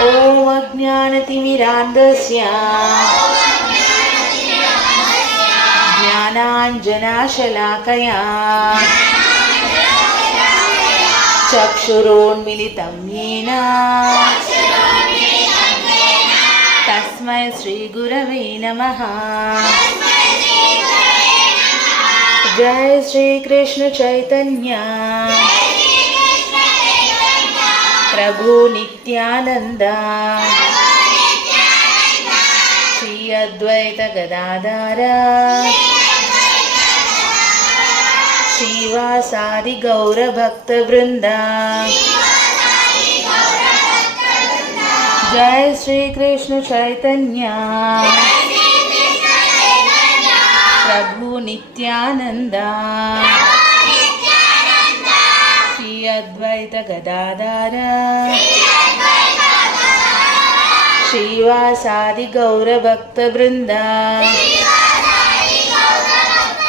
ॐ अज्ञानतिमिरान्धस्य ज्ञानाञ्जनशलाकया चक्षुरोन्मिलितं येन तस्मै श्रीगुरवे नमः। जय श्री कृष्ण चैतन्य प्रभु नित्यानंद श्री अद्वैत गदाधर श्रीवासादि गौर भक्त वृंद। जय श्री कृष्ण चैतन्य प्रभु नित्यानंद श्री अद्वैत गदाधर श्रीवासादि गौर भक्त वृंद।